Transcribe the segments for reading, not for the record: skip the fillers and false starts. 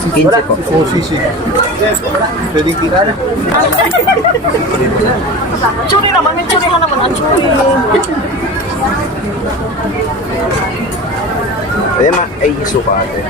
15 po. Oo, sisi. Pwedeng kita na. Churi naman, may churihan naman ang churi. Pwede ay suka ate.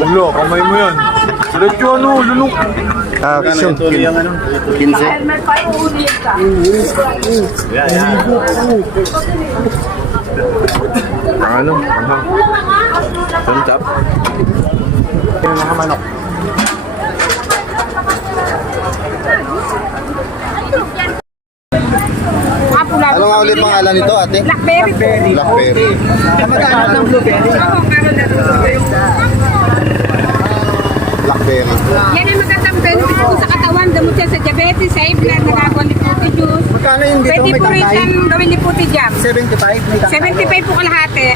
Ulo, kamay mo yan. Ulit yung ano, lulok. Action. 15. Ang ano? Ang top. Yung mga manok. Ano nga ulit pangalan nito, ate? Blackberry po. Blackberry. Magkano ng blueberry? Oo, meron na rin. Blackberry. Yan ay magandang benefit po sa katawan. Gamot yan sa diabetes, sa high blood, nagagawa ni puti juice. Magkano yung dito? Pwede May po rin tangkay? siyang gawin ni puti jam. 75? May tangkay? 75 po kalahati.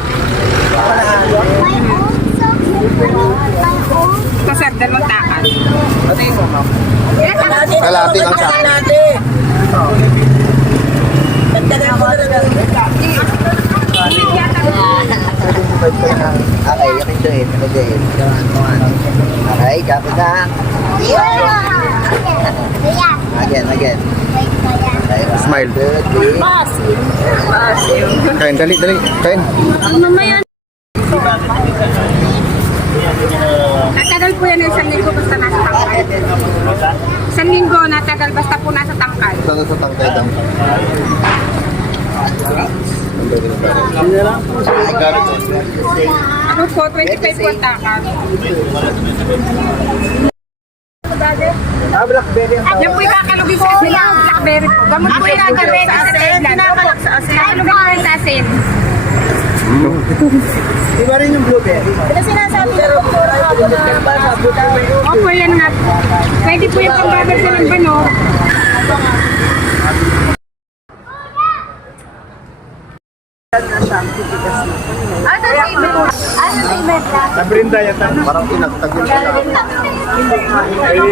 Ito sir, dalawang takal. Kalati ang sa. Okay, yakin to eh. Okay, kapag na. Again. Okay, smile. Good. Kain, dali. Kain. Mamaya. Natagal po yan ng 1 linggo basta nasa tangkay. 1 linggo natagal basta po nasa tangkay. Sana sa tangkay daw. Ano po, 25 po ang takal. Blackberry ang Yan po yung kakalugin sa asin ng blackberry po. Gamot po yung diabetes sa Thailand. Kakalugin po yung sa asin. Iba rin yung blueberry. Opo, yan nga po. Pwede po yung pambabag sa ng bano. Nabrinda yata. Parang pinagtagil sila. Ano?